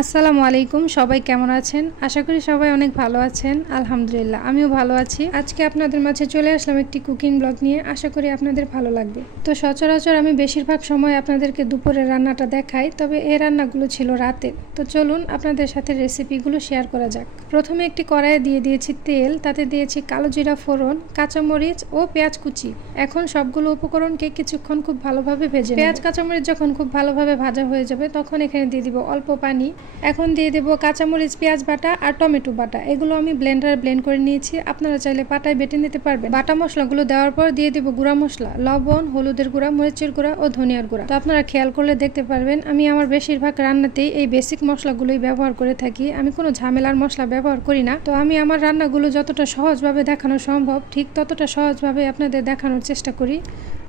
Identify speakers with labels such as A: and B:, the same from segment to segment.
A: আসসালামু আলাইকুম, সবাই কেমন আছেন? আশা করি সবাই অনেক ভালো আছেন। আলহামদুলিল্লাহ, আমিও ভালো আছি। আজকে আপনাদের মাঝে চলে আসলাম একটি কুকিং ব্লগ নিয়ে। আশা করি আপনাদের ভালো লাগবে। তো সচরাচর আমি বেশিরভাগ সময় আপনাদেরকে দুপুরের রান্নাটা দেখাই, তবে এই রান্নাগুলো ছিল রাতে তো চলুন আপনাদের সাথে রেসিপিগুলো শেয়ার করা যাক। প্রথমে একটি কড়াইয়ে দিয়ে দিয়েছি তেল, তাতে দিয়েছি কালো জিরা ফোড়ন, কাঁচামরিচ ও পেঁয়াজ কুচি। এখন সবগুলো উপকরণকে কিছুক্ষণ খুব ভালোভাবে ভেজে পেঁয়াজ, কাঁচামরিচ যখন খুব ভালোভাবে ভাজা হয়ে যাবে, তখন এখানে দিয়ে দিব অল্প পানি। এখন দিয়ে দেবো কাঁচামরিচ, পেঁয়াজ বাটা আর টমেটো বাটা। এগুলো আমি ব্লেন্ডারে ব্লেন্ড করে নিয়েছি। আপনারা চাইলে পাটায় বেটে নিতে পারবেন। বাটা মশলাগুলো দেওয়ার পর দিয়ে দেবো গুঁড়া মশলা, লবণ, হলুদের গুঁড়া, মরিচের গুঁড়া ও ধনিয়ার গুঁড়া। তো আপনারা খেয়াল করলে দেখতে পারবেন, আমি আমার বেশিরভাগ রান্নাতেই এই বেসিক মশলাগুলোই ব্যবহার করে থাকি। আমি কোনো ঝামেলার মশলা ব্যবহার করি না। তো আমি আমার রান্নাগুলো যতটা সহজভাবে দেখানো সম্ভব, ঠিক ততটা সহজভাবে আপনাদের দেখানোর চেষ্টা করি।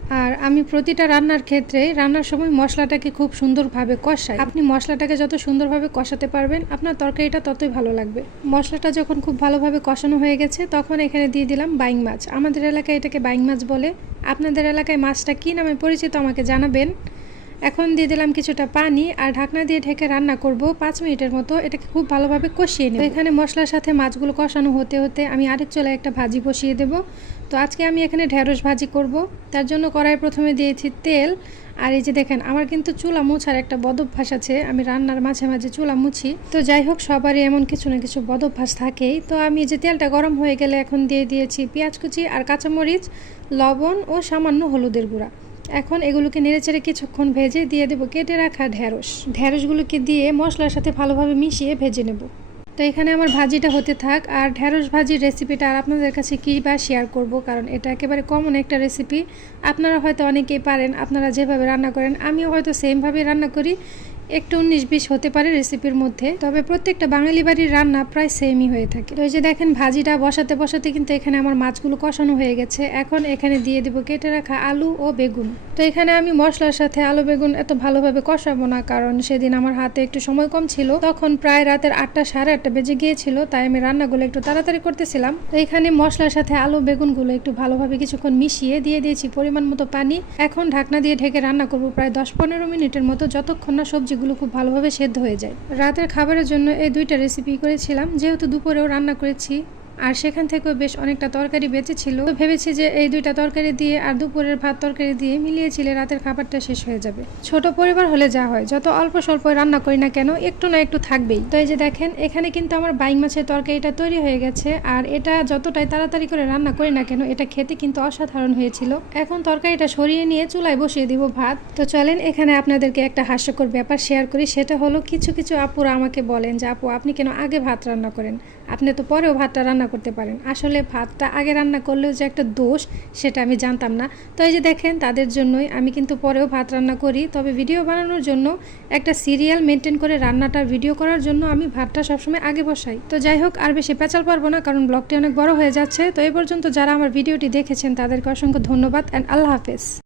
A: আর আমি প্রতিটা রান্নার ক্ষেত্রে রান্নার সময় মশলাটাকে খুব সুন্দরভাবে কষাই। আপনি মশলাটাকে যত সুন্দরভাবে কষাতে পারবেন, আপনার তরকারিটা ততই ভালো লাগবে। মশলাটা যখন খুব ভালোভাবে কষানো হয়ে গেছে, তখন এখানে দিয়ে দিলাম বাইং মাছ। আমাদের এলাকায় এটাকে বাইং মাছ বলে। আপনাদের এলাকায় মাছটা কী নামে পরিচিত আমাকে জানাবেন। এখন দিয়ে দিলাম কিছুটা পানি আর ঢাকনা দিয়ে ঢেকে রান্না করব। পাঁচ মিনিটের মতো এটাকে খুব ভালোভাবে কষিয়ে নেব। এখানে মশলার সাথে মাছগুলো কষানো হতে হতে আমি আরেক চুলায় একটা ভাজি বসিয়ে দেব। তো আজকে আমি এখানে ঢেঁড়স ভাজি করব। তার জন্য কড়াই প্রথমে দিয়েছি তেল। আর এই যে দেখেন, আমার কিন্তু চুলা মুছার একটা বদভ্যাস আছে। আমি রান্নার মাঝে মাঝে চুলা মুছি। তো যাই হোক, সবারই এমন কিছু না কিছু বদভ্যাস থাকেই। তো আমি যে তেলটা গরম হয়ে গেলে এখন দিয়ে দিয়েছি পেঁয়াজ কুচি আর কাঁচামরিচ, লবণ ও সামান্য হলুদের গুঁড়া। এখন এগুলোকে নেড়েচেড়ে কিছুক্ষণ ভেজে দিয়ে দেবো কেটে রাখা ঢ্যাঁড়স ঢ্যাঁড়সগুলোকে দিয়ে মশলার সাথে ভালোভাবে মিশিয়ে ভেজে নেব। তো এখানে আমার ভাজিটা হতে থাক, আর ঢ্যাঁড়স ভাজির রেসিপিটা আর আপনাদের কাছে কী বা শেয়ার করব? কারণ এটা একেবারে কমন একটা রেসিপি আপনারা হয়তো অনেকেই পারেন, আপনারা যেভাবে রান্না করেন, আমিও হয়তো সেমভাবেই রান্না করি। একটু উনিশ বিশ হতে পারে রেসিপির মধ্যে। তবে প্রত্যেকটা বাঙালি বাড়ির রান্না প্রায় সেমই হয়ে থাকে। তো এই যে দেখেন, ভাজিটা বসাতে বসাতে কিন্তু এখানে আমার মাছগুলো কষানো হয়ে গেছে। এখন এখানে দিয়ে দেবো কেটে রাখা আলু ও বেগুন। তো এখানে আমি মশলার সাথে আলু বেগুন এত ভালোভাবে কষাবো না, কারণ সেদিন আমার হাতে একটু সময় কম ছিল। তখন প্রায় রাতের আটটা সাড়ে আটটা বেজে গিয়েছিল, তাই আমি রান্নাগুলো একটু তাড়াতাড়ি করতেছিলাম। তো এখানে মশলার সাথে আলু বেগুনগুলো একটু ভালোভাবে কিছুক্ষণ মিশিয়ে দিয়ে দিয়েছি পরিমাণ মতো পানি। এখন ঢাকনা দিয়ে ঢেকে রান্না করব প্রায় দশ পনেরো মিনিটের মতো, যতক্ষণ না সবজিগুলো খুব ভালোভাবে সেদ্ধ হয়ে যায়। রাতের খাবারের জন্য এই দুইটা রেসিপি করেছিলাম। যেহেতু দুপুরেও রান্না করেছি আর সেখান থেকেও বেশ অনেকটা তরকারি বেঁচে ছিল। তো ভেবেছি যে এই দুইটা তরকারি দিয়ে আর দুপুরের ভাত তরকারি দিয়ে মিলিয়েছিলে রাতের খাবারটা শেষ হয়ে যাবে। ছোট পরিবার হলে যা হয়, যত অল্প স্বল্প রান্না করি না কেন, একটু না একটু থাকবেই। তো এই যে দেখেন, এখানে কিন্তু আমার বাইং মাছের তরকারিটা তৈরি হয়ে গেছে, আর এটা যতটাই তাড়াতাড়ি করে রান্না করি না কেন, এটা খেতে কিন্তু অসাধারণ হয়েছিল। এখন তরকারিটা সরিয়ে নিয়ে চুলায় বসিয়ে দিব ভাত। তো চলেন, এখানে আপনাদেরকে একটা হাস্যকর ব্যাপার শেয়ার করি, সেটা হলো, কিছু কিছু আপুরা আমাকে বলেন যে, আপু, আপনি কেন আগে ভাত রান্না করেন? আপনি তো পরেও ভাতটা রান্না করতে পারেন। আসলে ভাতটা আগে রান্না করলেও যে একটা দোষ, সেটা আমি জানতাম না। তো এই যে দেখেন, তাদের জন্যই আমি কিন্তু পরেও ভাত রান্না করি। তবে ভিডিও বানানোর জন্য একটা সিরিয়াল মেনটেন করে রান্নাটা ভিডিও করার জন্য আমি ভাতটা সবসময় আগে বসাই। তো যাই হোক, আর বেশি পেঁচাল পারব না, কারণ ব্লগটি অনেক বড় হয়ে যাচ্ছে। তো এই পর্যন্ত যারা আমার ভিডিওটি দেখেছেন, তাদেরকে অসংখ্য ধন্যবাদ অ্যান্ড আল্লাহ হাফেজ।